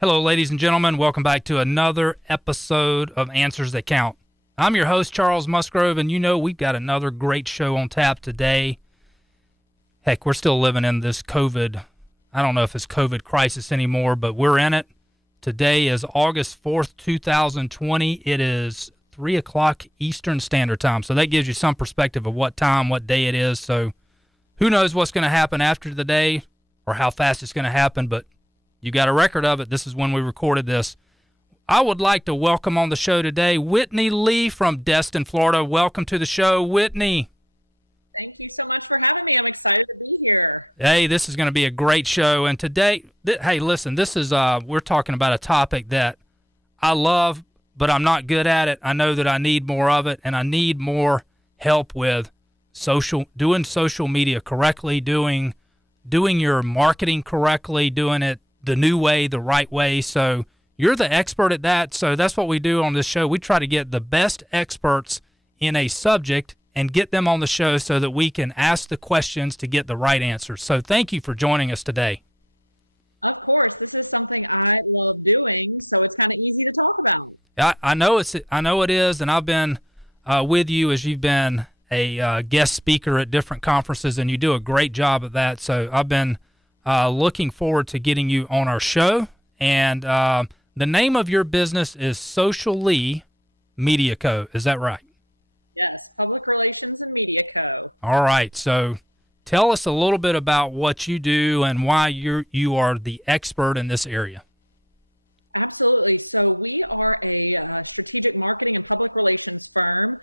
Hello, ladies and gentlemen. Welcome back to another episode of Answers That Count. I'm your host, Charles Musgrove, and we've got another great show on tap today. Heck, we're still living in this COVID, I don't know if it's COVID crisis anymore, but we're in it. Today is August 4th, 2020. It is 3 o'clock Eastern Standard Time, so that gives you some perspective of what time, what day it is. So who knows what's going to happen after the day or how fast it's going to happen, but you got a record of it. This is when we recorded this. I would like to welcome on the show today Whitney Lee from Destin, Florida. Welcome to the show, Whitney. Thank you so much for having me. I'm excited to be here. Hey, this is going to be a great show. And today, hey, listen, this is we're talking about a topic that I love, but I'm not good at it. I know that I need more of it, and I need more help with doing social media correctly, doing your marketing correctly, doing it the new way, the right way. So you're the expert at that. So that's what we do on this show. We try to get the best experts in a subject and get them on the show so that we can ask the questions to get the right answers. So thank you for joining us today. Of course, this is something I love doing, so it's kind of easy to talk about. I know it is, and I've been with you as you've been a guest speaker at different conferences, and you do a great job of that. So I've been looking forward to getting you on our show. And the name of your business is Social Lee Media Co. Is that right? Yes, Public Relations and Media Co. All right. So tell us a little bit about what you do and why you are the expert in this area. Absolutely. So we are a strategic marketing and public relations firm.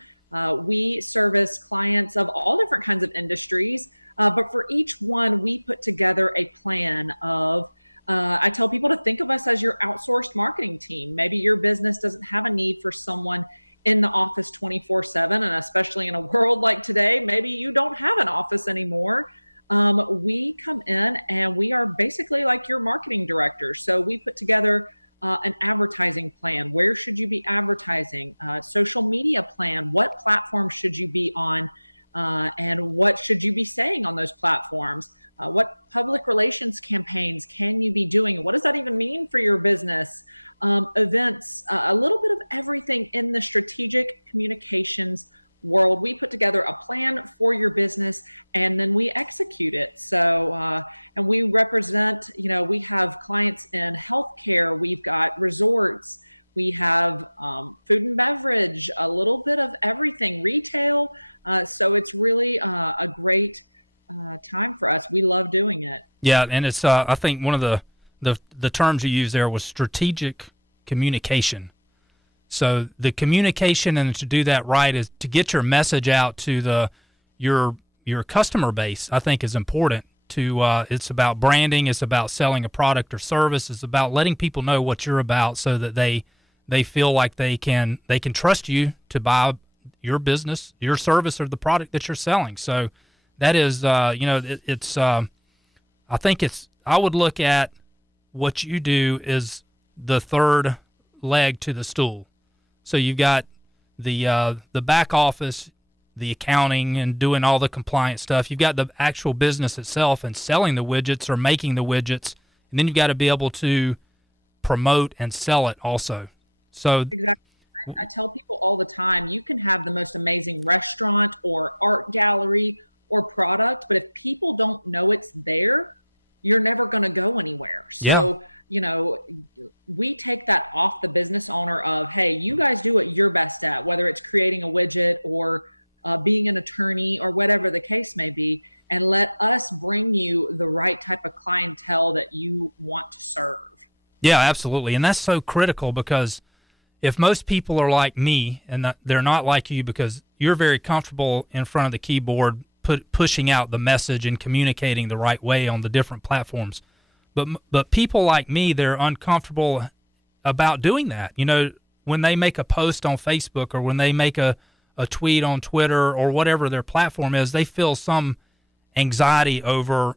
We service clients of all different kinds of industries. But for each one, we put together a plan of, I tell people to think of us as your outsourced marketing team. Maybe your business doesn't have a need for someone in the office 24/7, and especially in a world like today, maybe you don't have an office anymore. We come in and we are basically like your marketing director. So we put together an advertising plan. Where should you be advertising? Social media plan. What platforms should you be on? And what should you be saying on those platforms? What public relations campaigns can you be doing? What does that even mean for your business? Events, a little bit of everything in the strategic communications world. We put together a plan for your business and then we execute it. So, and we represent, we have clients in healthcare, we've got resorts, we have food and beverage, a little bit of everything, retail. So it's really a great time for us. We love doing it. Yeah, and it's I think one of the terms you used there was strategic communication. So the communication, and to do that right, is to get your message out to your customer base. I think is important. It's about branding. It's about selling a product or service. It's about letting people know what you're about, so that they feel like they can trust you to buy your business, your service, or the product that you're selling. So that is, I would look at what you do is the third leg to the stool. So you've got the back office, the accounting, and doing all the compliance stuff. You've got the actual business itself and selling the widgets or making the widgets, and then you've got to be able to promote and sell it also. So exactly. I tell people all the time, you can have the most amazing restaurant or art gallery or product, but if people don't know it's there, you're never going to go anywhere. So, we take that off the business owner of, hey, you guys do what you're best at, whether it's creating a widget or being an attorney or whatever the case may be, and let us bring you the right type of clientele that you want to serve. Yeah, absolutely. And that's so critical, because if most people are like me and they're not like you, because you're very comfortable in front of the keyboard pushing out the message and communicating the right way on the different platforms. But people like me, they're uncomfortable about doing that. When they make a post on Facebook or when they make a tweet on Twitter or whatever their platform is, they feel some anxiety over,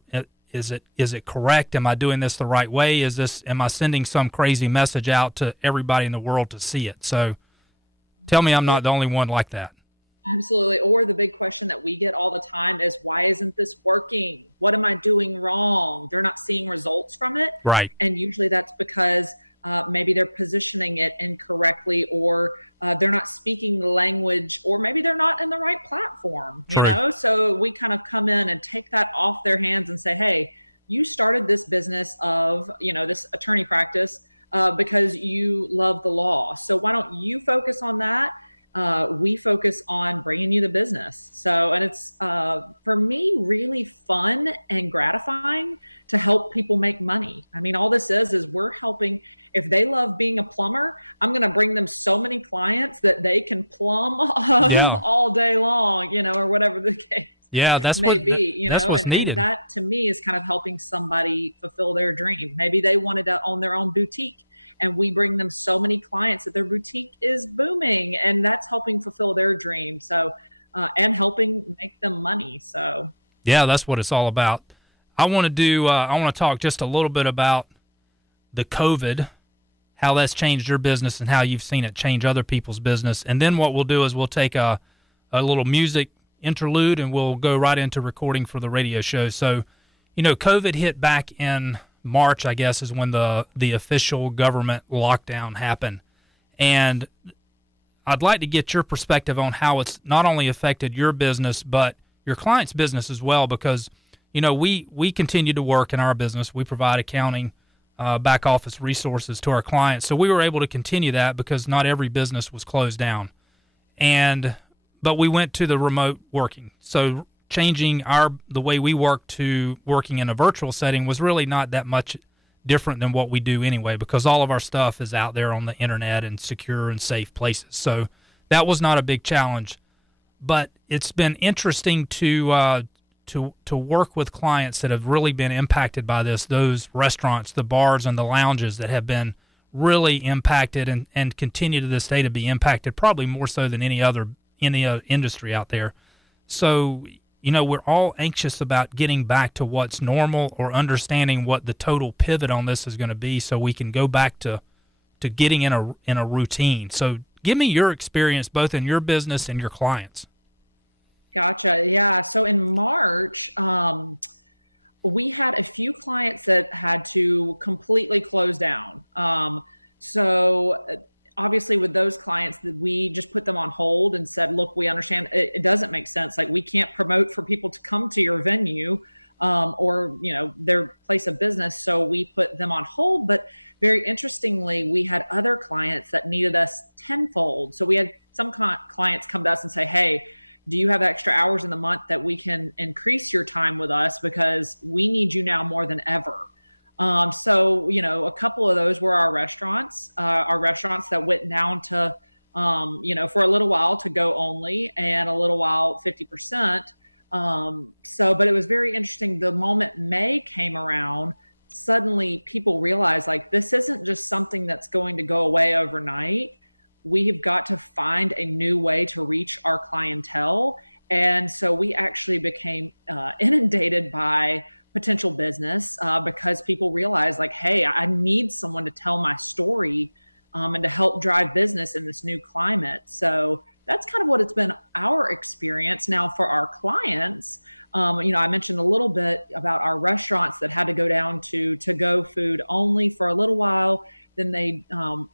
is it correct? Am I doing this the right way? Am I sending some crazy message out to everybody in the world to see it? So tell me I'm not the only one like that. Absolutely. Or the big question that we get all the time is, why isn't this working? What am I doing wrong? They're not seeing results from it. Right. And usually that's because maybe they're positioning it incorrectly, or they're not speaking the language, or maybe they're not in the right platform, you True. know? So we kind of come in and take that off their hands and say, hey, you started this business of, this attorney practice because you love the law. So why don't you focus on that? We focus on bringing you the business. So, and it's for me really fun and gratifying to help people make money. I mean, all this is we're helping. If they love being a plumber, I'm going to bring them so many clients that they can plumb Yeah. all day long, or whatever the case Yeah, may be, that's what's and needed. that to me is kind of helping somebody fulfill their dream. Maybe they wanted to own their own boutique, and we bring them so many clients that their boutique is booming, and that's helping fulfill their dream. So, and helping make them money. So, Yeah, that's what it's all about. I want to talk just a little bit about the COVID, how that's changed your business and how you've seen it change other people's business. And then what we'll do is we'll take a little music interlude and we'll go right into recording for the radio show. So, COVID hit back in March, I guess, is when the official government lockdown happened. And I'd like to get your perspective on how it's not only affected your business, but your client's business as well, because, we continue to work in our business. We provide accounting, back office resources to our clients. So we were able to continue that because not every business was closed down. But we went to the remote working. So changing the way we work to working in a virtual setting was really not that much different than what we do anyway, because all of our stuff is out there on the internet and secure and safe places. So that was not a big challenge. But it's been interesting to work with clients that have really been impacted by this, those restaurants, the bars, and the lounges that have been really impacted and continue to this day to be impacted, probably more so than any other industry out there. So, we're all anxious about getting back to what's normal or understanding what the total pivot on this is going to be so we can go back to getting in a routine. So give me your experience both in your business and your clients. Gotcha. Yeah. So in March, we had a few clients that had to completely close down. So obviously with those clients, that we just put them on hold and said, look, we understand it doesn't make sense. Like, we can't promote for people to come to your venue, or, their place of business. So we put them on hold. But very interestingly, we had other clients that needed us tenfold. So we had some clients come to us and say, hey, do you have extra hours in the month that we can increase your time with us, because we need you now more than ever? So, a couple of those were our restaurants that went down to, for a little while to go only, and a little while 50%. But it was very interesting. The moment May came around, suddenly people realized, like, this isn't just something that's going to go away overnight. We've got to find a new way to reach our clientele. And so we actually became inundated by potential business because people realized, like, hey, I need someone to tell my story and to help drive business in this new climate. So that's kind of what it's been our experience. Now for our clients, I mentioned a little bit about our restaurants that had to go down to go food only for a little while. Then they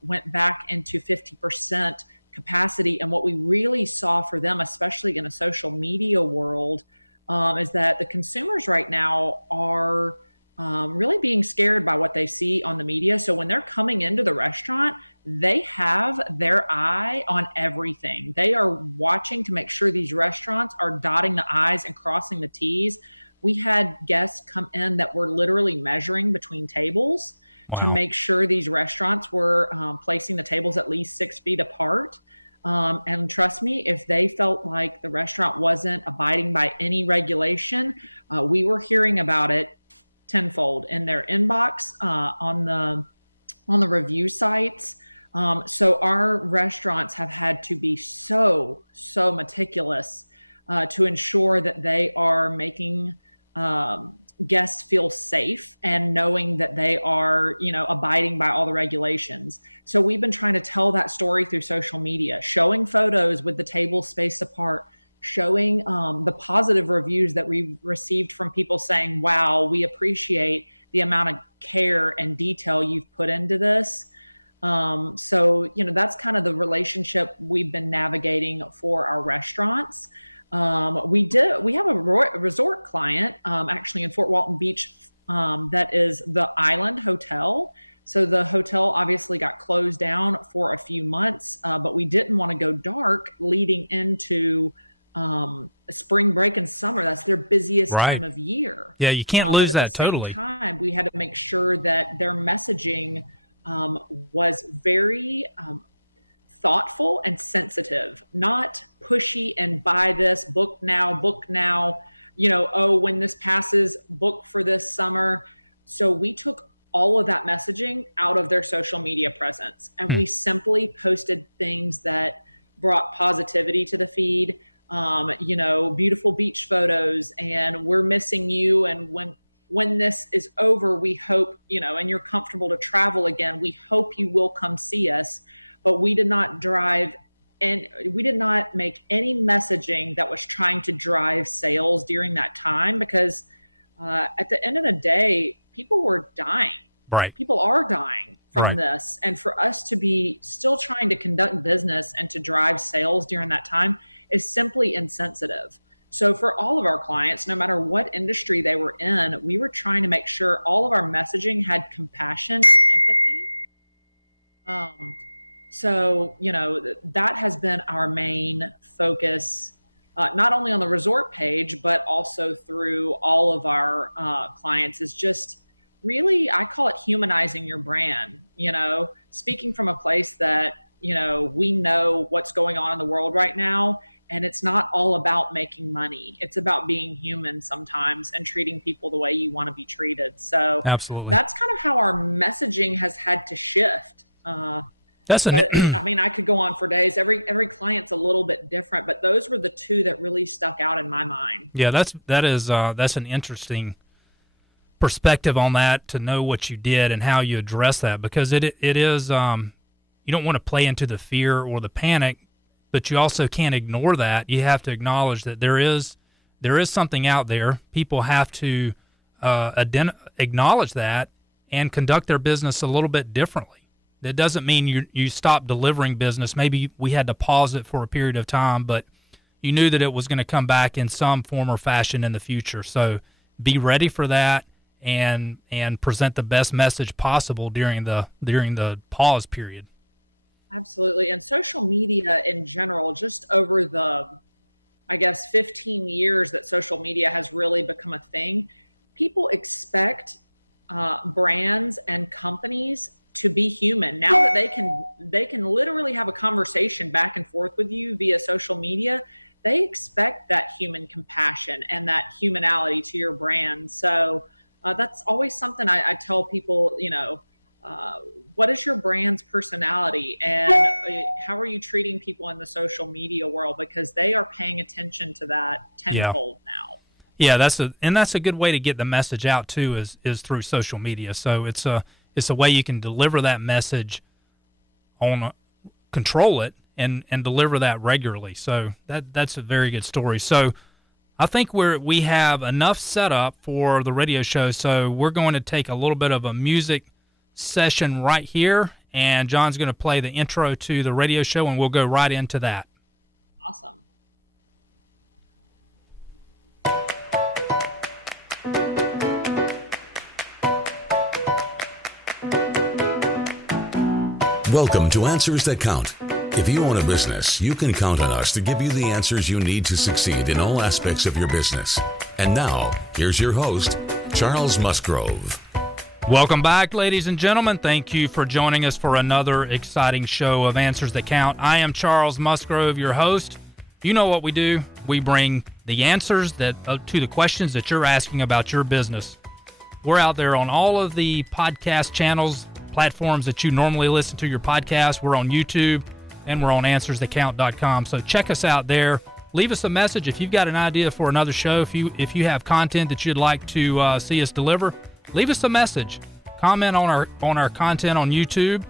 went back into 50% capacity. And what we really saw for them, especially in a social media world, is that the consumers right now are really being scared by what they see on the media. So when they're coming into the restaurant, they have their eye on everything. They are watching to make sure these restaurants are dotting the I's and crossing the T's. We had guests come in that were literally measuring between tables. Wow. To make sure these restaurants were placing the tables at least 6 feet apart. And trust me, if they felt like the restaurant wasn't abiding by any regulation, we were hearing about it tenfold in their inbox, on the review sites. So our restaurants have had to be so meticulous to ensure that they are making guests feel safe and knowing that they are, abiding by all the regulations. So we've been trying to tell that story through social media, showing photos with the tables spaced apart, showing the positive reviews that we've received from people saying, wow, we appreciate the amount of care and detail you've put into this. So, that's kind of the relationship we've been navigating for our restaurants. We have a resort client, actually in Fort Walton Beach, that is the Island Hotel. So the hotel obviously got closed down for a few months, but we didn't want to go dark leading into spring break and summer. That's their busiest Right. time of year. Yeah, you can't lose that totally. At the same time, we had to make sure that their messaging was very thoughtful and sensitive, not pushy and buy this, book now, oh, when this passes, book for this summer. So we took all of that messaging out of their social media presence, and we simply posted things that brought positivity to the feed. Beautiful beach photos, and we're missing you. And when this is over, we hope, and you're comfortable to travel again, we hope you will come see us. But we did not make any messaging that was trying to drive sales during that time, because at the end of the day, people were dying. Right. People are dying from this. And for us to be still trying to conduct business and to drive sales during that time is simply insensitive. So for all of our clients, no matter what industry they were in, we were trying to make sure all of our messaging had compassion and empathy. So, that has been our main focus, not only on the resort page, but also through all of our clients, is just really, I call it humanizing your brand, speaking from a place that, we know what's going on in the world right now. And it's not all about making money. It's about being human sometimes and treating people the way you want to be treated. So absolutely, that's kind of how our messaging has had to shift. I could go on for days. Every client's a little bit different, but those were the two that really stuck out in my mind. Yeah, that's an interesting perspective on that, to know what you did and how you address that, because it is you don't want to play into the fear or the panic, but you also can't ignore that. You have to acknowledge that there is something out there. People have to acknowledge that and conduct their business a little bit differently. That doesn't mean you stop delivering business. Maybe we had to pause it for a period of time, but you knew that it was going to come back in some form or fashion in the future. So be ready for that and present the best message possible during the pause period. Absolutely. And social media in general, just over the, 15 years that social media has really become a thing, people expect brands and companies to be human. Now that they can literally have a conversation back and forth with you via social media, they expect that human compassion and that humanality to your brand. So that's always something I tell people, what is your brand's personality, and how are you treating people in the social media world? Because they are paying attention to that tenfold now. Yeah, that's a good way to get the message out too, is through social media. So it's a way you can deliver that message control it and deliver that regularly. So that's a very good story. So I think we have enough set up for the radio show. So we're going to take a little bit of a music session right here, and John's going to play the intro to the radio show, and we'll go right into that. Awesome. Welcome to Answers That Count. If you own a business, you can count on us to give you the answers you need to succeed in all aspects of your business. And now, here's your host, Charles Musgrove. Welcome back, ladies and gentlemen. Thank you for joining us for another exciting show of Answers That Count. I am Charles Musgrove, your host. You know what we do. We bring the answers to the questions that you're asking about your business. We're out there on all of the podcast channels, platforms that you normally listen to your podcast. We're on YouTube, and we're on AnswersThatCount.com. So check us out there. Leave us a message if you've got an idea for another show. If you have content that you'd like to see us deliver, leave us a message. Comment on our content on YouTube.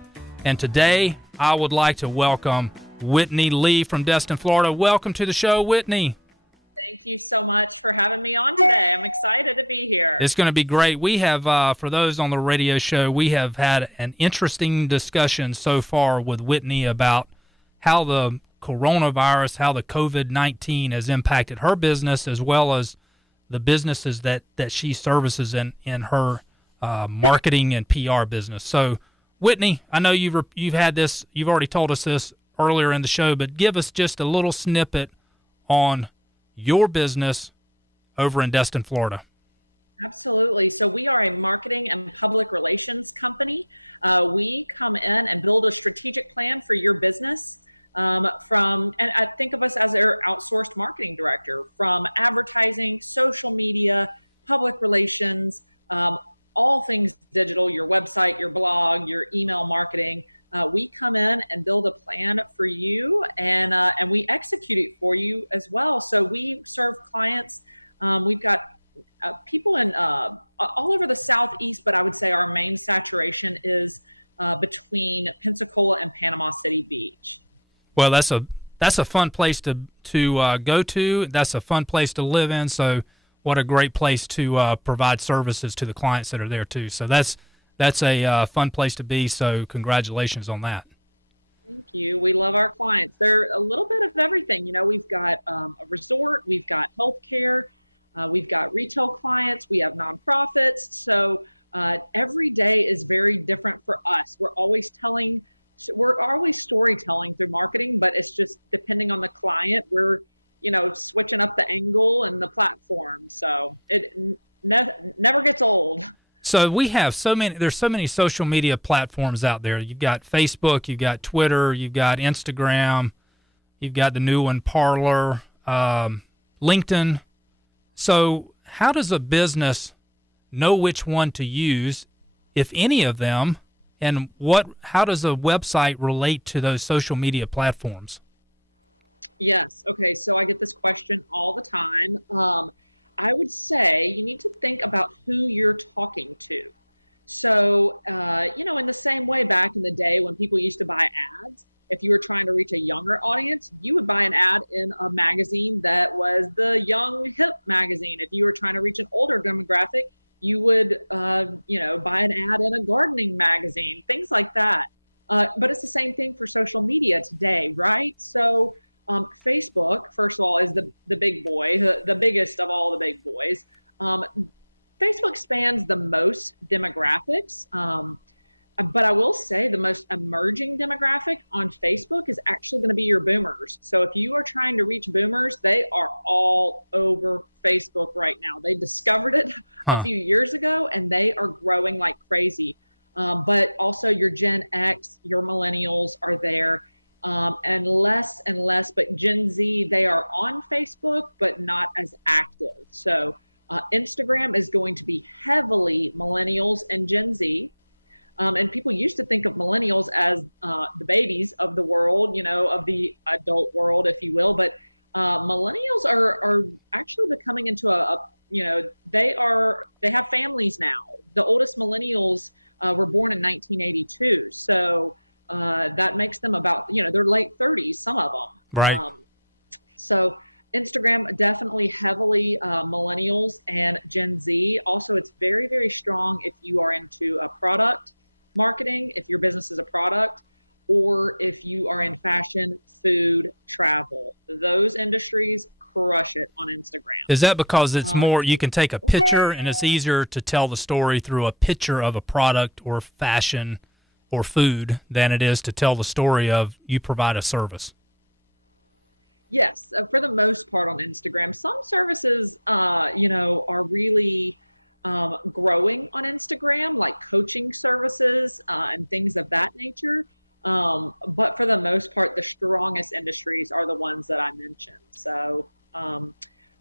And today, I would like to welcome Whitney Lee from Destin, Florida. Welcome to the show, Whitney. Thank you so much for having me on today. I'm excited to be here. It's going to be great. We have, for those on the radio show, we have had an interesting discussion so far with Whitney about how the coronavirus, how the COVID-19 has impacted her business as well as the businesses that she services in her marketing and PR business. So, Whitney, I know you've had this, you've already told us this earlier in the show, but give us just a little snippet on your business over in Destin, Florida. Absolutely. So we are a marketing and public relations company. We come in and build a strategic plan for your business and I think of us as our outsourced marketing director, from advertising, social media, public relations, all things digital, your website, your blog, your email marketing. We come in and build a plan for you, and we execute it for you as well. So we serve clients. We've got people in all over the Southeast, but I would say our main saturation is between Pensacola and Panama City Beach. Well, that's a fun place to go to. That's a fun place to live in. So what a great place to provide services to the clients that are there too. So that's a fun place to be. So congratulations on that. Thank you. We love our clients. They're a little bit of everything. You know, we've got a resort, we've got healthcare, we've got retail clients, we have nonprofits. So every day is very different for us. We're always storytelling through marketing, but it's just depending on the client. We're, switching up the angle and the platform. So it never gets old. So we have there's so many social media platforms out there. You've got Facebook, you've got Twitter, you've got Instagram, you've got the new one, Parler, LinkedIn. So how does a business know which one to use, if any of them, and how does a website relate to those social media platforms? Yes. Okay. So I get this question all the time. I would say you need to think about who you're talking to. So, in the same way back in the day when people used to buy ads, if you were trying to reach a younger audience, you would buy an ad in a magazine that was the Young Hip magazine. If you were trying to reach an older demographic, you would, buy an ad in a gardening magazine, things like that. But it's the same thing for social media today, right? So Facebook, first of all, is the big boy, the biggest of all the big boys. Facebook spans the most demographics. But I will say the most emerging demographic on Facebook is actually going to be your boomers. So if you are trying to reach boomers, they are all over Facebook right now. They discovered it a few years ago, and they are growing like crazy. But also your Gen X, your millennials are there. And less, but Gen Z, they are on Facebook, but not as active. So Instagram is going to be heavily millennials and Gen Z. And people used to think of millennials as the babies of the world, of the adult world, if you will. But millennials are actually becoming into they have families now. The oldest millennials were born in 1982. So that makes them about, they're late 30s, some of them. Right. So Instagram, definitely heavily millennials and Gen Z. Also, it's very, very strong if you are into a product marketing, if your business is a product, or if you are in fashion, food, travel. Those industries crush it on Instagram. Is that because it's more, you can take a picture and it's easier to tell the story through a picture of a product or fashion or food than it is to tell the story of you provide a service? Yes, for the most part on Instagram. Some services, are really growing on Instagram, like coaching services and things of that nature. But for the most part, the strongest industries are the ones that I mentioned. So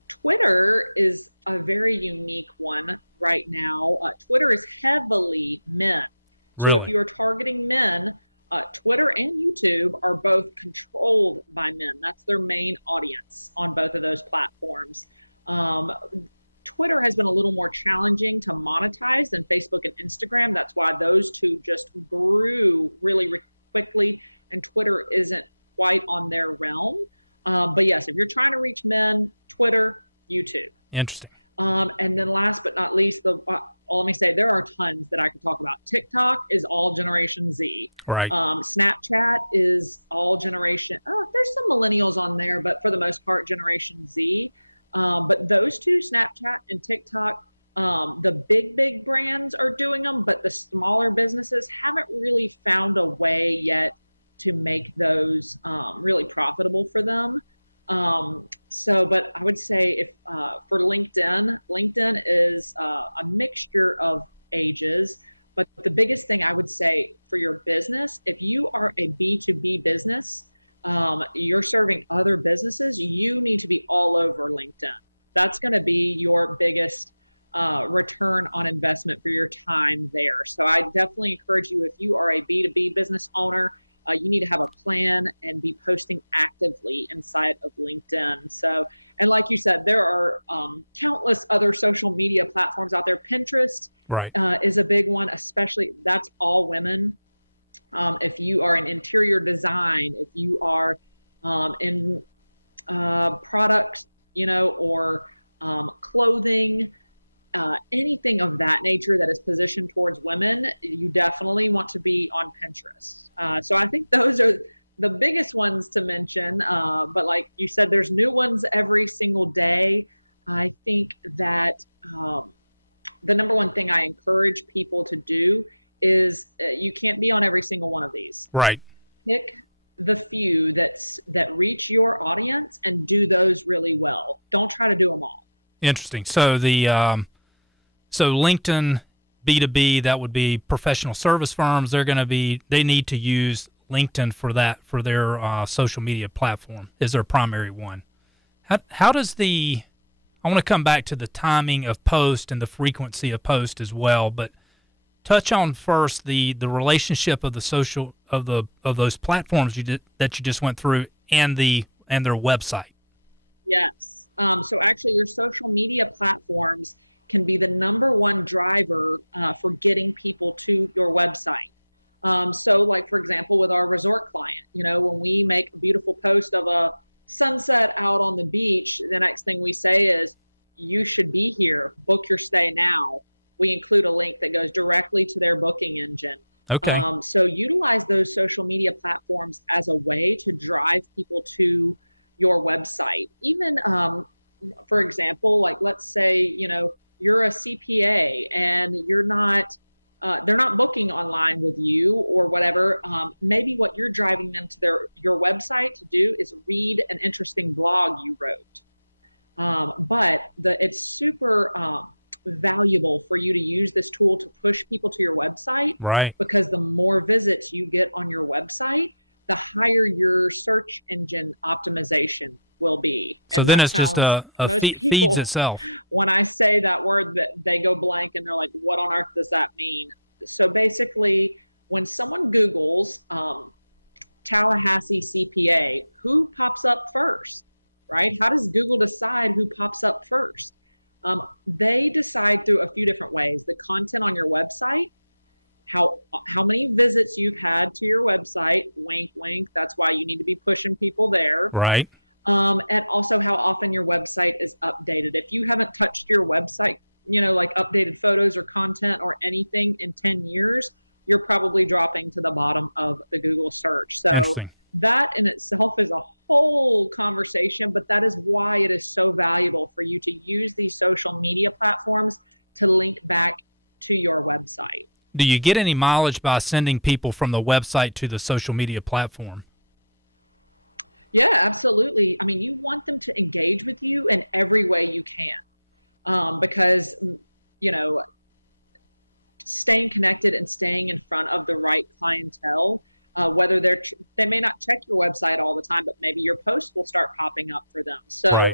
Twitter is a very unique one right now. Twitter is heavily men. So Really? If you are targeting men, Twitter and YouTube are both controlled by men. That's their main audience on both of those platforms. Twitter has been a little more challenging to monetize than Facebook and Instagram. That's why those two just grew really quickly, and Twitter isn't quite on their realm. But yes, if you're trying to reach men, Twitter, YouTube. Interesting. And then last but not least, let me say there are tons that I could talk about. TikTok is all Generation Z. Right. Snapchat is all generation. There's some millennials on there, but for the most part, Generation Z. But those two, Snapchat and TikTok, the big brands are doing them, but the smaller businesses haven't really found a way yet to make those really profitable for them. But I would say if for LinkedIn is a mixture of ages, but the biggest thing I would say for your business, if you are a B2B business, you're serving other businesses, you need to be all over LinkedIn. That's going to be your biggest return on investment for your time there. So I definitely encourage you, if you are a B2B business owner, you need to have a plan and be posting actively inside of LinkedIn. So, and like you said, there are countless other social media platforms out there. Pinterest is a big one, especially that's all women. If you are in interior design, if you are in products, or clothing, anything of that nature that is positioned towards women, you definitely want to be on Pinterest. So I think those are the biggest ones to mention. But like you said, there's new ones every single day. I think that the number one thing I encourage people to do is you can't be on every single one of these. Right. Pick the few that reach your audience and do those really well. Don't try to do them all. Interesting. So so LinkedIn B2B, that would be professional service firms. They need to use LinkedIn for their social media platform is their primary one. How does I want to come back to the timing of post and the frequency of post as well, but touch on first the relationship of the social of those platforms that you just went through and their website. Yes. So actually your social media platforms can be the number one driver for getting people to your website. So like, for example, with our resort client, when we make a beautiful post of a sunset out on the beach, the next thing we say is, you should be here, book your stay now. We include a link that goes directly to their booking engine. Okay. So utilize those social media platforms as a way to drive people to your website. Even, for example, like let's say, you're a CPA and you're not, they're not booking online with you or whatever. Maybe what you're driving them to your website to do is read an interesting blog you wrote. But it's super valuable for you to use this tool to push people to your website. Right. Because the more visits you get on your website, the higher your search engine optimization will be. So then it's just feeds itself. When I say that word, that they go blank and they're like, what on earth does that mean? So basically, when someone Googles Tallahassee CPA, who pops up first, right? How does Google decide who pops up first? They decide through a few different ways. The content on your website, how many visits you've had to your website, wink, wink. That's why you need to be pushing people there. Right. And also how often your website is updated. If you haven't touched your website, like updated photos or content or anything in 10 years, you're probably dropping to the bottom of the Google search. So that in itself is a whole conversation, but that is why it is so valuable for you to use these social media platforms to link back to your website. Do you get any mileage by sending people from the website to the social media platform? Yeah, absolutely. I mean, you want them to engage with you in every way you can, because, staying connected and staying in front of the right clientele, whether they may not check your website all the time, but maybe your post will start popping up for them. So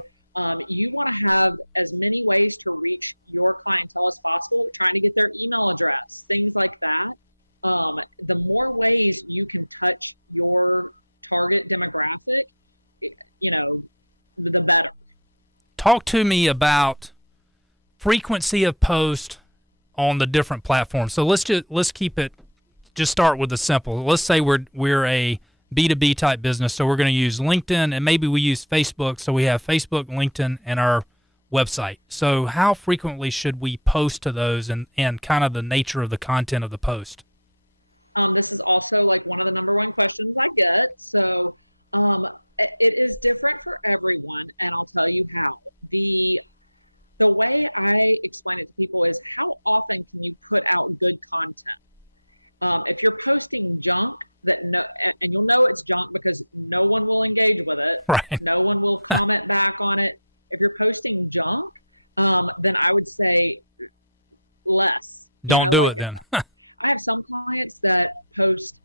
you want to have as many ways to reach your clientele as possible, trying to get their email address, things like that. The more ways you can touch your target demographic, the better. Talk to me about frequency of post on the different platforms. So let's keep it. Just start with the simple. Let's say we're a B2B type business. So we're going to use LinkedIn, and maybe we use Facebook. So we have Facebook, LinkedIn, and our website. So how frequently should we post to those, and kind of the nature of the content of the post? This is also like one of the number one questions I get. So it is different for everyone, and I'll tell you how. The way I explain it to people is, how often can you put out good content? If you're posting junk and you'll know it's junk because no one will engage with it. Right. No one will comment back on it. If you're posting junk, then I would say less. Don't do it then. I have some clients that post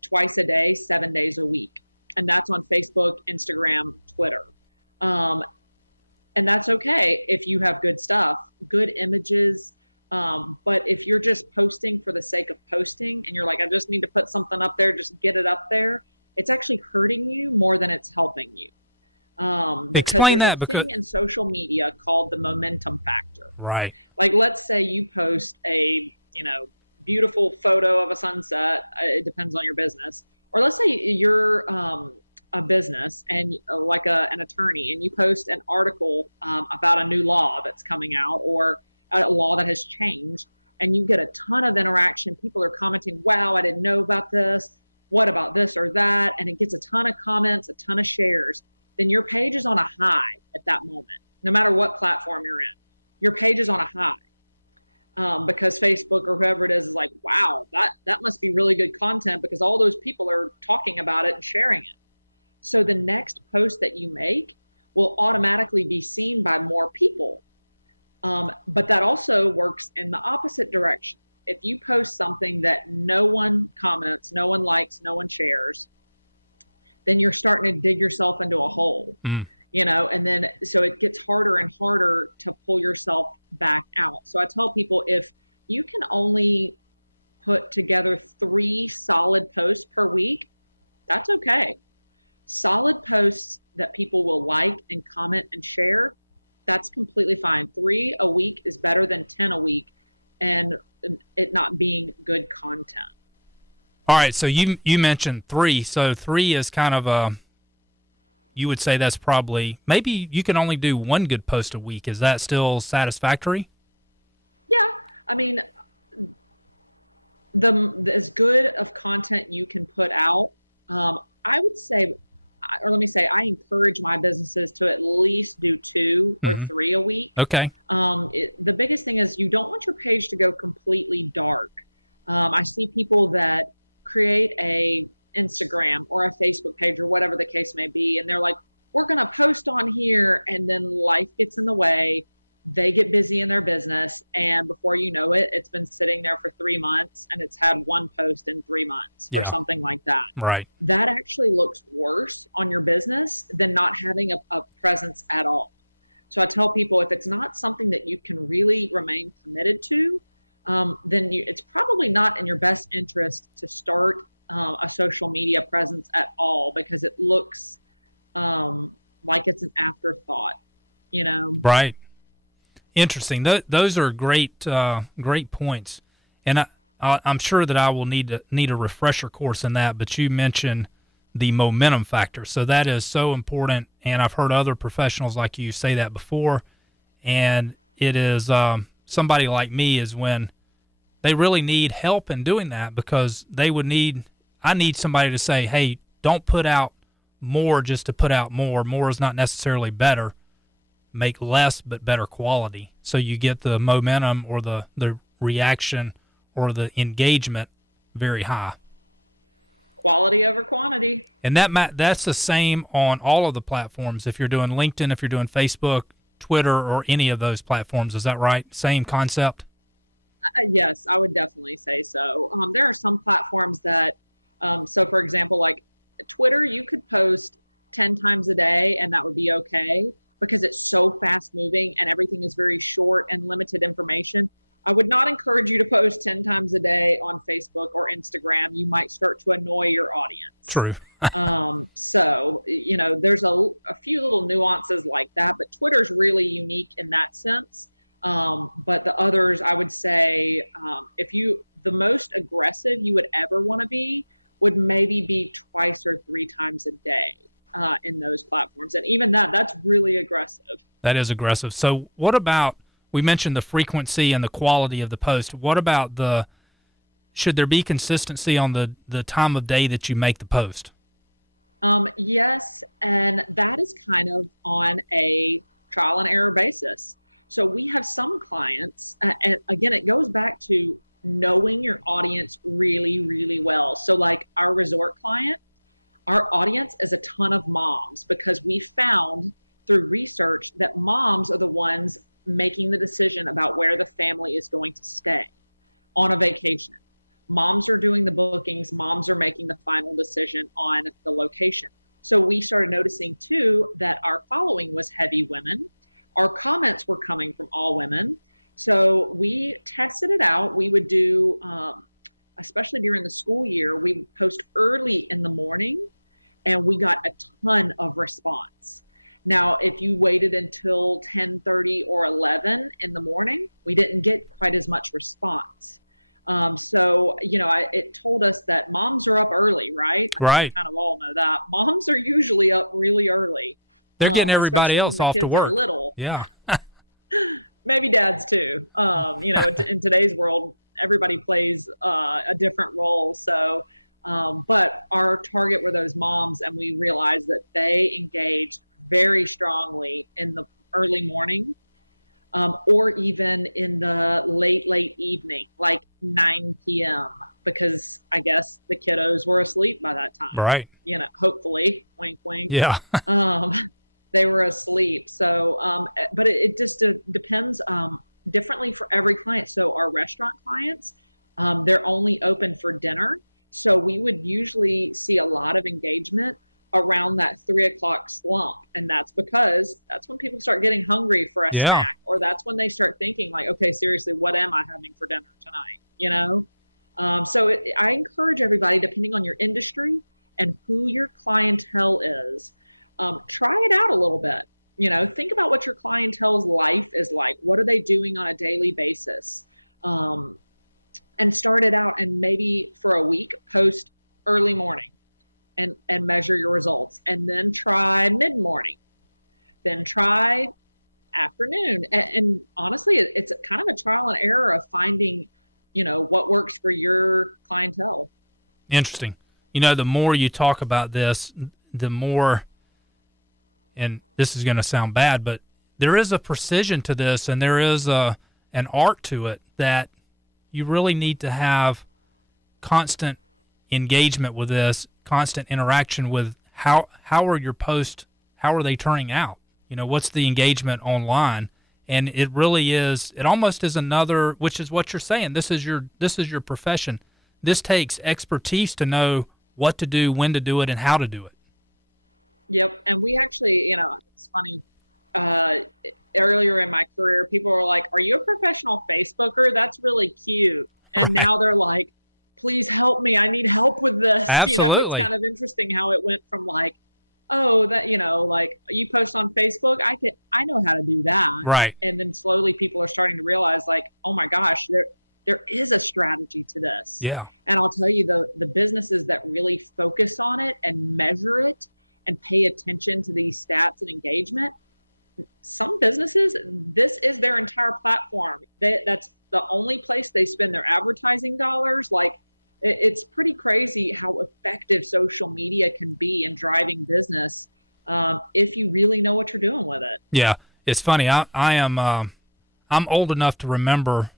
twice a day, 7 days a week, and that's on Facebook, Instagram, Twitter. And that's okay if you have good stuff, good images. But if you're just posting for the sake of posting and you're like, I just need to put something up there, just get it up there, it's actually hurting you more than it's helping you. Explain that. Because there's a thing in social media called the momentum factor. Right. Like, let's say you post a, beautiful photo of a sunset. It depends on your business. Or let's say you're a business and like an attorney, and you post an article about a new law that's coming out, or a law that has changed, and you get a ton of interaction. People are commenting, wow, I didn't know about this. What about this or that? And it gets a ton of comments, a ton of shares. Then your page is on a high at that moment, no matter what platform you're in. Your page is on a high because Facebook or whoever it is like, wow, that must be really good content because all those people are talking about it and sharing it. So the next post that you make will automatically be seen by more people. But that also works in the opposite direction. If you post something that no one comments, no one likes, no one shares, then you're starting to dig yourself into a hole, and then so it gets harder and harder to pull yourself back out. So I tell people, if you can only put together 3 solid posts per week, that's okay. Solid posts that people will like and comment and share, that's completely fine. 3 a week is better than 10 a week and it not being good content. All right, so you mentioned 3. So 3 is kind of you would say that's probably, maybe you can only do 1 good post a week. Is that still satisfactory? Yeah, I mean, as good of content you can put out, I would say, or let me say, I encourage my businesses to at least do 2 or 3 a week. Okay. The biggest thing is you don't want your page to go completely dark. I see people that create a Instagram or a Facebook page or whatever the case may be, and they're like, we're going to post on here, and then life gets in the way. They get busy in their business, and before you know it, it's been sitting there for 3 months and it's had 1 post in 3 months or something like that. Right. That actually looks worse on your business than not having a presence at all. So I tell people, if it's not something that you can really remain committed to, then it's probably not in your best interest to start a social media presence at all, because it looks like it's an afterthought, Right. Interesting. Those are great points, and I'm sure that I will need a refresher course in that. But you mentioned the momentum factor, so that is so important. And I've heard other professionals like you say that before. And it is somebody like me is when they really need help in doing that, because I need somebody to say, hey, don't put out more just to put out more. More is not necessarily better. Make less but better quality, so you get the momentum or the reaction or the engagement very high. Quality over quantity. And that's the same on all of the platforms. If you're doing LinkedIn, if you're doing Facebook, Twitter, or any of those platforms, is that right? Same concept? Yes, I would definitely say so. There are some platforms that, so for example, like Twitter, you could post 10 times a day and that would be okay, because it's so fast moving and everything is very short and limited information. I would not encourage you to post 10 times a day on Facebook or Instagram. You might start to annoy your audience. True. So, there's a few little nuances like that, but Twitter's really unique in that sense. But the others, I would say, the most aggressive you would ever want to be would maybe be twice or three times a day in those platforms. And even that's really aggressive. That is aggressive. So what about, we mentioned the frequency and the quality of the post. What about should there be consistency on the time of day that you make the post? Yes, and that is kind of on a trial and error basis. So we have some clients, and again, it goes back to knowing your audience really, really well. So like our resort client, our audience is a ton of moms, because we found through research that moms are the ones making the decision about where the family is going to stay on a vacation. Moms are doing the bookings. Moms are making the final decision on the location. So we started noticing too that our following was heavy women. Our comments were coming from all women. So we tested it out. We would do, especially during the school year, we would post early in the morning, and we got a ton of response. Now, if you waited until 10:30 or 11 in the morning, we didn't get quite as much response. So, it told us that moms are up early, right? Right. We kind of all know that. Moms are usually up really early. They're getting everybody else off to work. Little. Yeah. Maybe dads too. In today's world, everybody plays a different role. So, but our target were those moms, and we realized that they engaged very strongly in the early morning. Or even in the late evening, like 9 p.m., because I guess the kiddos were asleep by that time. Right. Hopefully, wink, wink. Yeah. They were asleep. So, but it just depends differently for every client. So our restaurant clients, they're only open for dinner. So we would usually see a lot of engagement around that 3:00 slump. And that's because that's when people start getting hungry for a snack, or that's when they start thinking like, okay, seriously, what am I having for dinner tonight? So I encourage everybody, depending on your industry and who your clientele is, try it out a little bit. Think about what your clientele's life is like. What are they doing on a daily basis? And start it out, and maybe for a week, post early morning. And measure your results, and then try mid-morning, then try afternoon. And honestly, it's kind of a trial and error of finding, what works for your clientele. Interesting. The more you talk about this, the more, and this is going to sound bad, but there is a precision to this, and there is an art to it that you really need to have constant engagement with this, constant interaction with how are your posts, how are they turning out? What's the engagement online? And it really is, it almost is another, which is what you're saying. This is your profession. This takes expertise to know what to do, when to do it, and how to do it. Yep. And we actually, it's funny, earlier in my career, people were like, are you a professional Facebooker? That's really cute. And now they're like, please help me. I need help with this. Absolutely. It's kind of interesting how it went from like, oh, that, like you post on Facebook, I know how to do that. Right. And then slowly people are starting to realize like, oh my gosh, there is a strategy to this. Yeah. And I'll tell you, the businesses that really focus on it and measure it and pay attention to these stats and engagement, some businesses, this is their entire platform. That's the only place they spend their advertising dollars. Like, it's pretty crazy how effective social media can be in driving business if you really know what you're doing with it. Yeah, it's funny. I'm old enough to remember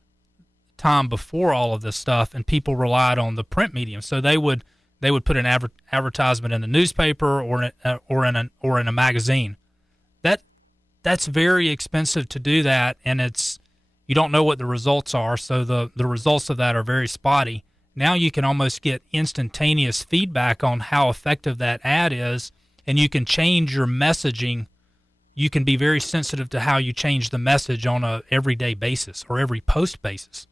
time before all of this stuff, and people relied on the print medium. So they would put an advertisement in the newspaper or in a magazine. That's very expensive to do that, and you don't know what the results are. So the results of that are very spotty. Now you can almost get instantaneous feedback on how effective that ad is, and you can change your messaging. You can be very sensitive to how you change the message on a everyday basis or every post basis.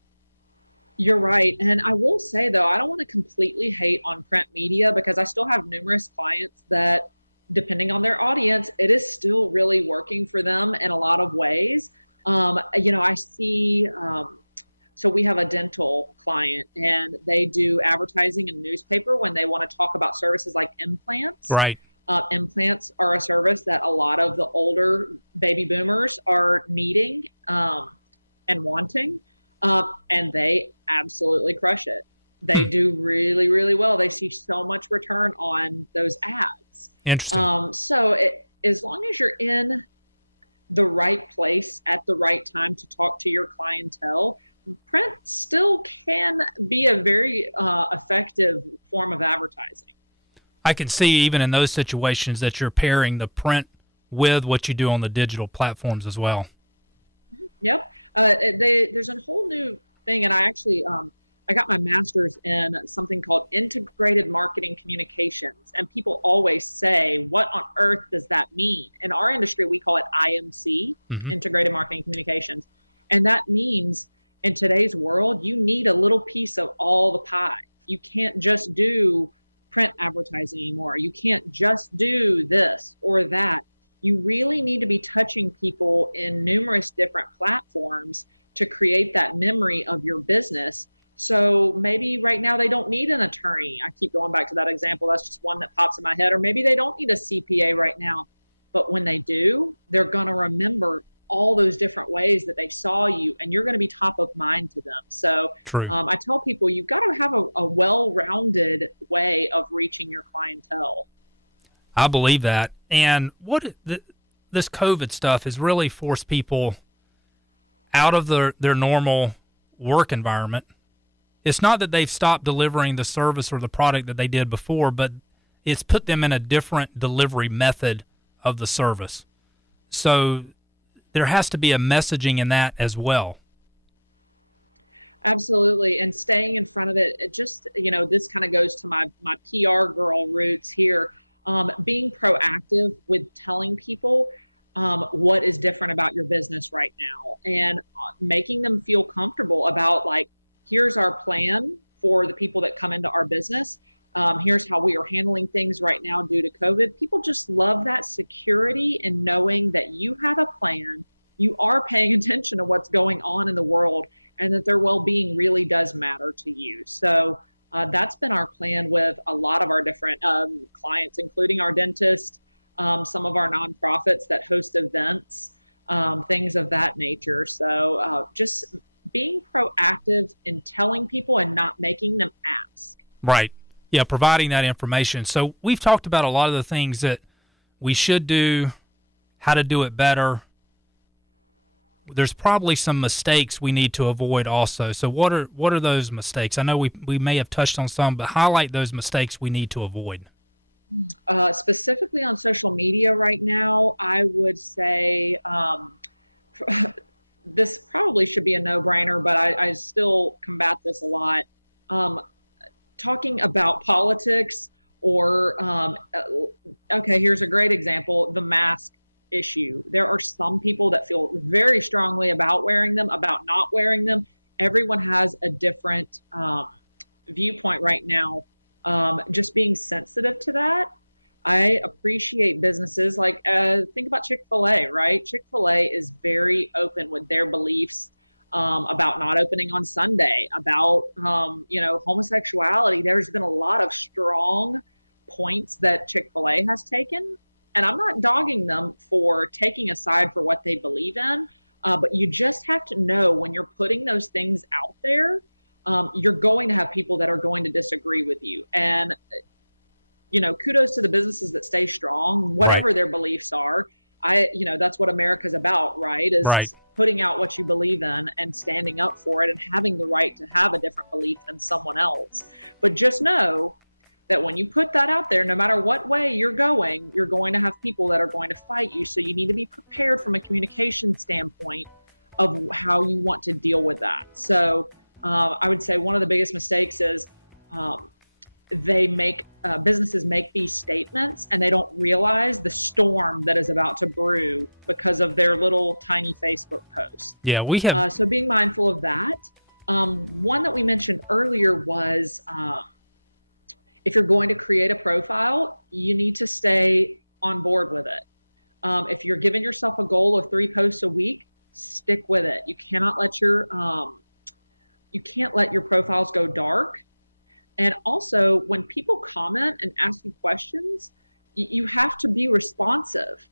You're right. And I will say, though, I don't want to completely hate on print media, because I still have numerous clients that, depending on their audience, it is still really working for them in a lot of ways. I see So we have a dental client, and they do advertising in newspaper when they want to talk about services like implants. Right. Implants are a service that a lot of the older baby boomers are needing and wanting, and they absolutely crush it. They do really, really well. They see so much return on those ads. Interesting. As long as you're in the right place at the right time to talk to your clientele, print still can be a very effective form of advertising. I can see even in those situations that you're pairing the print with what you do on the digital platforms as well. Yep. There's a whole new thing, and I actually I got my master's in something called integrated marketing communications, and people always say, "What on earth does that mean?" In our industry, we call it IMC, integrated marketing communications, and that means in today's world, you need a little piece of all the pie. You can't just do print advertising anymore. You can't just do this or that. You really need to be touching people in numerous different platforms to create that memory of your business. So maybe right now they don't need an attorney. I keep going back to that example. That's just one that pops in my head. Or maybe they don't need a CPA right now. But when they do, they're going to remember all those different ways that they saw you, and you're going to be top of mind to them. So I tell people you've got to have a well-rounded way of reaching your clientele. I believe that. And this COVID stuff has really forced people out of their normal work environment. It's not that they've stopped delivering the service or the product that they did before, but it's put them in a different delivery method of the service. So there has to be a messaging in that as well. Absolutely. And staying in front of it just, this kind of goes to my PR girl roots here. Being proactive with telling people what is different about your business right now, and making them feel comfortable about, like, here's our plan for the people that come into our business. Here's how we are handling things right now due to COVID. People just love that security and knowing that you have a plan, you are paying attention to what's going on in the world, and that their well-being really does matter to you. So that's been our plan with a lot of our different clients, including our dentist, some of our nonprofits that host events, things of that nature. So just being proactive in telling people and not making them ask. Right. Yeah, providing that information. So we've talked about a lot of the things that we should do, how to do it better. There's probably some mistakes we need to avoid also. So what are those mistakes? I know we may have touched on some, but highlight those mistakes we need to avoid. Specifically on social media right now, I would say this probably should be a no-brainer, but I still combat this a lot. Talking about politics or, okay, here's a great example, the mask issue. There are some people that feel very strongly about wearing them, about not wearing them. Everyone has a different viewpoint right now. Just being sensitive to that. I appreciate businesses like, think about Chick-fil-A, right? Chick-fil-A is very open with their beliefs about not opening on Sunday, about, homosexuality. There's been a lot of strong points that Chick-fil-A has taken. And I'm not dogging them for taking a side for what they believe in, but you just have to know when you're putting those things out there, you're going to have people that are going to disagree with you. And, kudos to the businesses that stay strong, whatever their beliefs are. That's what America's about, right? Is putting out what you believe in and standing up for it and having the right to have a different belief than someone else. But just know that when you put that out there, no matter what way you're going to have people that are going to fight you. So you need to be prepared from a communication standpoint of how you want to deal with that. So I would say one of the biggest mistakes is businesses make these statements and they don't realize the storm that is about to brew because of their little tiny Facebook post. Yeah, we have. So being mindful of that. One that we mentioned earlier was if you're going to create a profile, you need to stay on board with it. If you're giving yourself a goal of 3 posts a week, stick with it. You cannot let your you can't let your profiles go dark. And also, when people comment and ask you questions, you have to be responsive.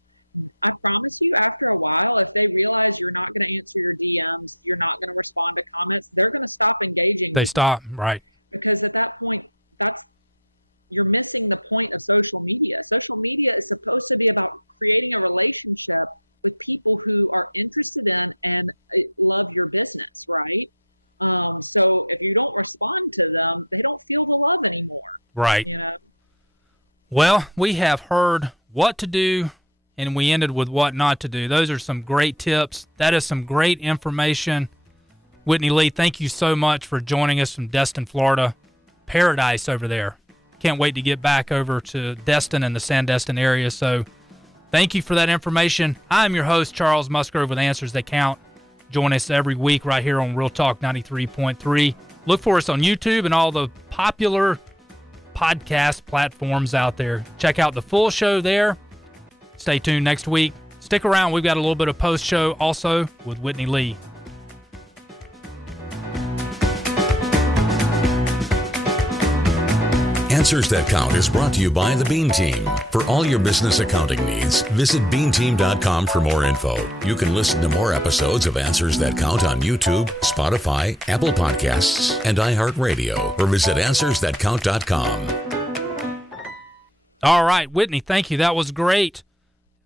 I promise you, after a while, if they realize you're not going to answer your DMs, you're not going to respond to comments, they're going to stop engaging. They stop, right? Because at that point, you're missing the point of social media. Social media is supposed to be about creating a relationship with people who are interested in and love your business, right? So if you don't respond to them, they don't feel the love anymore. Right. Well, we have heard what to do, and we ended with what not to do. Those are some great tips. That is some great information. Whitney Lee, thank you so much for joining us from Destin, Florida. Paradise over there. Can't wait to get back over to Destin and the Sandestin area. So thank you for that information. I'm your host, Charles Musgrove with Answers That Count. Join us every week right here on Real Talk 93.3. Look for us on YouTube and all the popular podcast platforms out there. Check out the full show there. Stay tuned next week. Stick around. We've got a little bit of post-show also with Whitney Lee. Answers That Count is brought to you by the Bean Team. For all your business accounting needs, visit beanteam.com for more info. You can listen to more episodes of Answers That Count on YouTube, Spotify, Apple Podcasts, and iHeartRadio, or visit answersthatcount.com. All right, Whitney, thank you. That was great.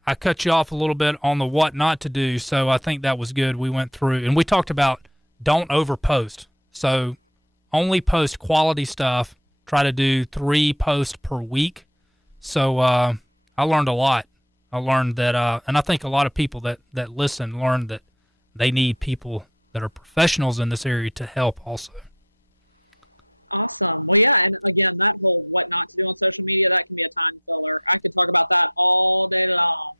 I cut you off a little bit on the what not to do, so I think that was good. We went through, and we talked about don't overpost. So only post quality stuff. Try to do 3 posts per week. So I learned a lot. I learned that, and I think a lot of people that listen learned that they need people that are professionals in this area to help also. Awesome. Well, yeah, and again, that whole what not to do on social media, that can be a time filler. I could talk about that all day long.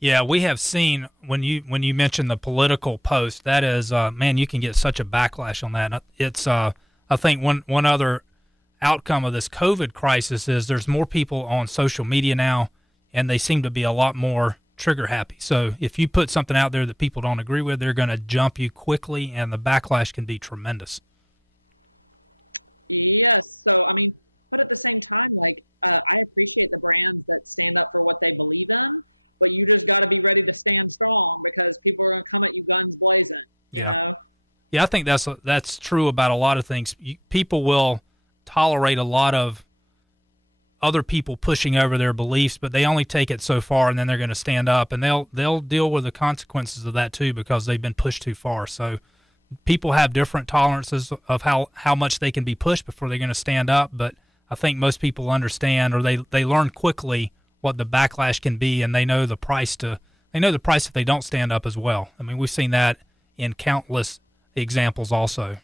Yeah, we have seen when you mention the political post, that is, man, you can get such a backlash on that. It's, I think one other outcome of this COVID crisis is there's more people on social media now, and they seem to be a lot more trigger happy. So if you put something out there that people don't agree with, they're going to jump you quickly, and the backlash can be tremendous. Yes. So, I mean, but at the same time, like, I appreciate the brands that stand up for what they believe in, but you just got to be ready to stand strong because people are going to come at you guns blazing, you know? Yeah, I think that's true about a lot of things. People will tolerate a lot of other people pushing over their beliefs, but they only take it so far, and then they're going to stand up, and they'll deal with the consequences of that too because they've been pushed too far. So people have different tolerances of how much they can be pushed before they're going to stand up, but I think most people understand, or they learn quickly what the backlash can be, and they know the price if they don't stand up as well. I mean, we've seen that in countless examples also.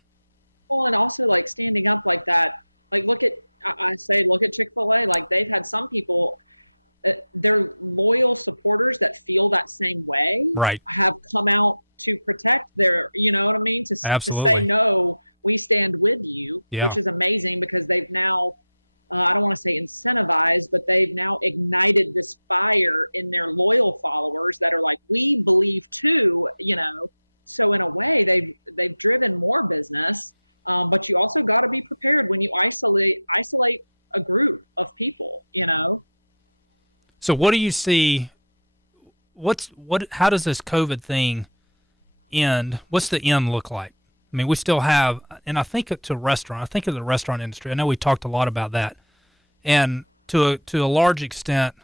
Well, and also like standing up like that, like look at Chick-fil-A, like they've had some people, their loyal supporters that feel that same way, right, have come out to protect their, you know what I mean? To say, no, we stand with you, which is amazing because they've now, I don't want to say incentivized, but they've now ignited this fire in their loyal followers that are like, we believe too, you know? So in a way they've driven more business. But you also got to be prepared when you isolate a group of people, you know? So what do you see? How does this COVID thing end? What's the end look like? I mean, we still have, and I think of the restaurant industry. I know we talked a lot about that. And to a large extent,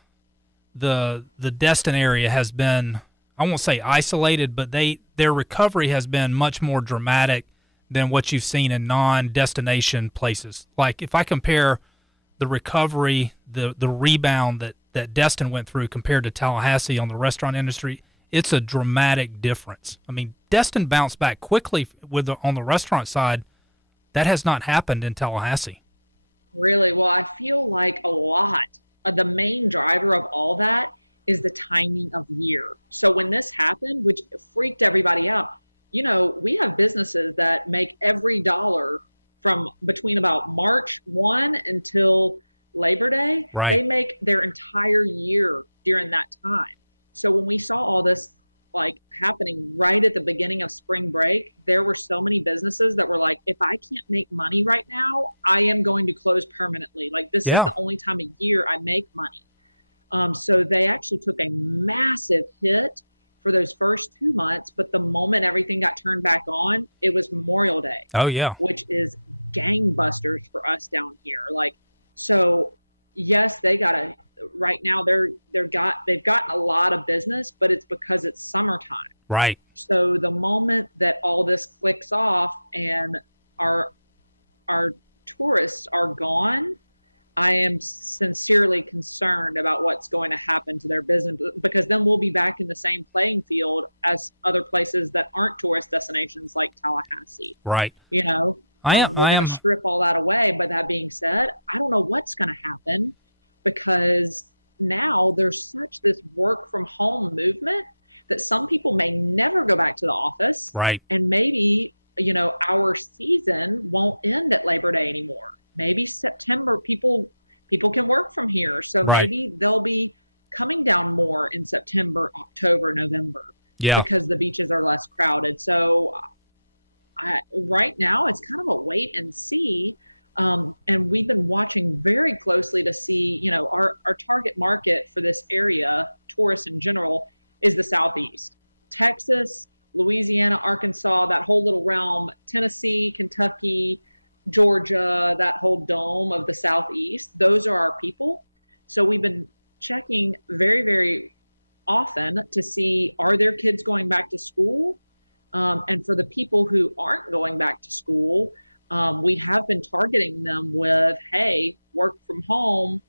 the Destin area has been, I won't say isolated, but their recovery has been much more dramatic than what you've seen in non-destination places. Like if I compare the recovery, the rebound that Destin went through compared to Tallahassee on the restaurant industry, it's a dramatic difference. I mean, Destin bounced back quickly on the restaurant side. That has not happened in Tallahassee. Really? Well, I feel like a lot of the main driver of all that is the timing of year. So when this happened, which freaked everybody out, you know, we have businesses that make every dollar from between about March 1 until Labor Day. Right. They make their entire year during that time. So when we saw all this, like happening right at the beginning of spring break, there were so many businesses that were like, if I can't make money right now, I am going to close permanently. Like this is the only time of year I make money. So they actually took a massive hit for those first 2 months, but the moment everything got turned back on, it was Memorial Day. Oh yeah. Which is gangbusters for us down here. Like, so yes, right now they've gotten a lot of business, but it's because it's summertime. Right. So the moment that all this clicks off and our tourists are gone, I am sincerely concerned about what's going to happen to their business, because then we'll be back in the same playing field as other places that aren't tourist destinations like Tallahassee. Right. You know, we're going to strip all that away. But that being said, I don't know what's going to happen, because now there's such this work from home movement that some people may never go back to the office. Right. And maybe, you know, our season won't end at Labor Day anymore. Maybe September, people can work from here. So maybe they'll be coming down more in September, October, November. Yeah. Because the beaches are less crowded. So right now it's kind of a wait and see. And we've been watching very closely to see, you know, our target market for this area, tourists in general, is the Southeast. Texas, Louisiana, Arkansas, that whole little realm, Tennessee, Kentucky, Georgia, that whole dome of the Southeast, those are our people. So we've been checking very, very often to see, are their kids going back to school? And for the people who aren't going back to school, we have been targeting them with, hey, work from home,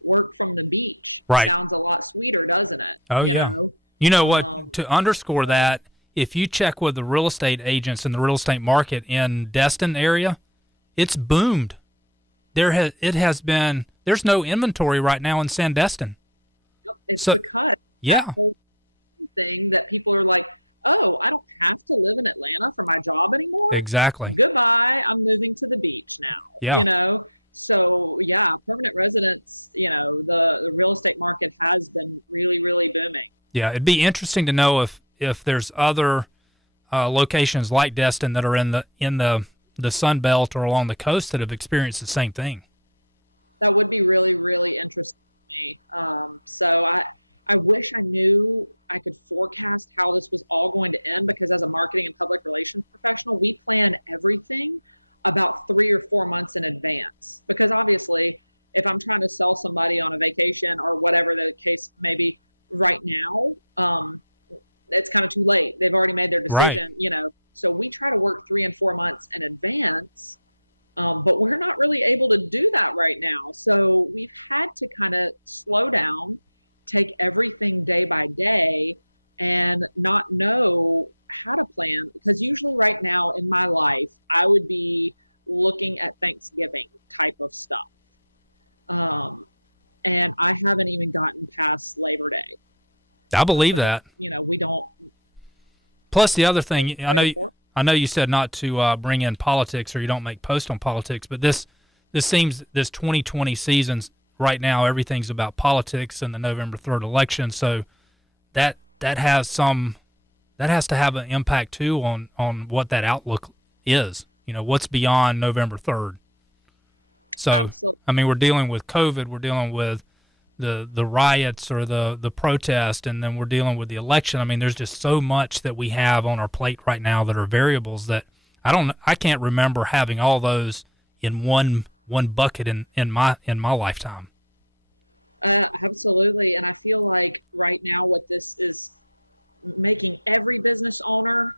work from the beach. Right. Sounds a lot sweeter, doesn't it? Oh, You know what, to underscore that, if you check with the real estate agents in the real estate market in Destin area, it's boomed. There's no inventory right now in Sandestin. Yep, it's because that whole thing that people are like, oh, I don't have to live in Atlanta for my job anymore. Exactly. Goodbye. I'm moving to the beach now. Yeah. You know, so yeah, permanent residents, you know, the real estate market has been really, really booming. Yeah. It'd be interesting to know if there's other locations like Destin that are in the Sun Belt or along the coast that have experienced the same thing. That would be really, really interesting to me. So I wish I knew I could forecast how this was all going to end, because as a marketing and public relations professional, we plan everything about 3 or 4 months in advance. Because obviously, if I'm trying to sell somebody on a vacation or whatever the case may be right now, it's kind of too late. They've already made their decision, you know. So we try to work 3 and 4 months in advance, but we're not really able to do that right now. So we've had to kind of slow down, take everything day by day, and not know how to plan. Because usually right now in my life, I would be looking at Thanksgiving type of stuff. And I haven't even gotten past Labor Day. I believe that. You know, we don't. Plus, the other thing, I know you said not to bring in politics, or you don't make posts on politics, but this seems, this 2020 season right now, everything's about politics and the November 3rd election. So that has to have an impact too on what that outlook is. You know, what's beyond November 3rd. So absolutely. I mean, we're dealing with COVID, we're dealing with the riots or the protest, and then we're dealing with the election. I mean, there's just so much that we have on our plate right now that are variables that I can't remember having all those in one bucket in my lifetime. Absolutely. And I feel like right now what this is making every business owner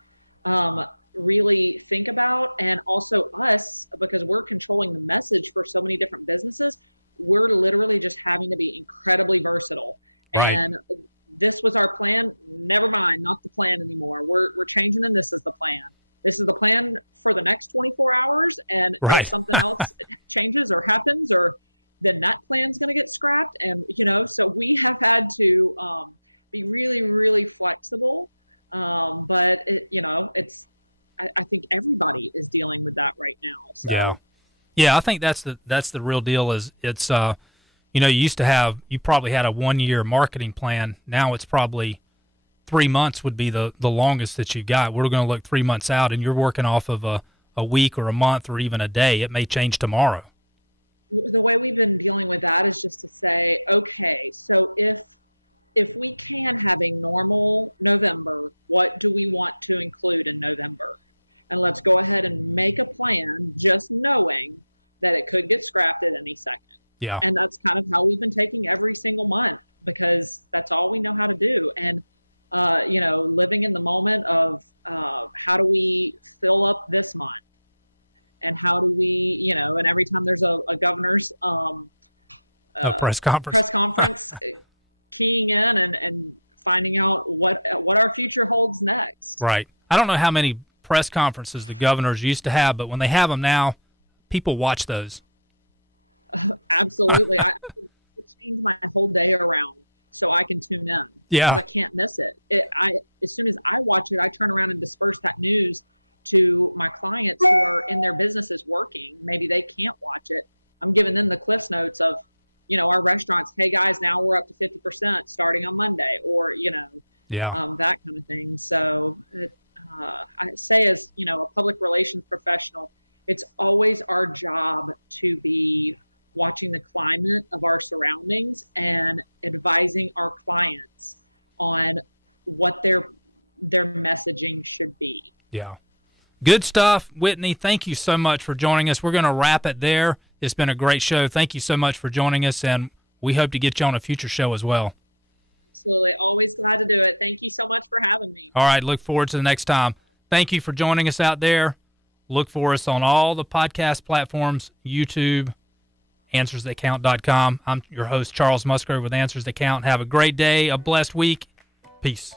really think about, and also us, because we're controlling the message for so many different businesses, we're literally just having to be incredibly versatile. Right. And this was our plan. Never mind, not the plan anymore. We're changing, and this is the plan. This is the plan for the next 24 hours. And if something else changes or happens, or then that plan's going to get scrapped. And, you know, so we have had to be really, really flexible. But I think everybody is dealing with that right now. So. Yeah, I think that's the real deal. Is it's you probably had a 1 year marketing plan. Now it's probably 3 months would be the longest that you got. We're going to look 3 months out, and you're working off of a week or a month or even a day. It may change tomorrow. The way we've been dealing with that is just to say, okay, so if we can have a normal November, what do we want to include in November? And let's go ahead and make a plan, just knowing that it could get scrapped at any second. Yeah. And that's kind of how we've been taking every single month, because that's all we know how to do. And, living in the moment of how do we fill up this month? And how do we, and every time there's a governor's press conference, keying in and finding out what our future holds next. Right. I don't know how many press conferences the governors used to have, but when they have them now, people watch those. Absolutely. I change my whole day around so I can tune in. Yeah. Because I can't miss it. As soon as I watch it, I turn around and disperse that news to my clients who are in their businesses working. Maybe they can't watch it. I'm giving them the Cliffs Notes of, our restaurants. Hey guys, now we're up to 50% starting on Monday, or, that kind of thing. So I say, as, a public relations professional, it's always our job to be watching the climate of our surroundings and advising our clients on what their messaging should be. Yeah. Good stuff. Whitney, thank you so much for joining us. We're going to wrap it there. It's been a great show. Thank you so much for joining us, and we hope to get you on a future show as well. Absolutely. Always glad to do it. Thank you so much for having me. All right. Look forward to the next time. Thank you for joining us out there. Look for us on all the podcast platforms, YouTube, AnswersThatCount.com. I'm your host, Charles Musgrove with Answers That Count. Have a great day, a blessed week. Peace.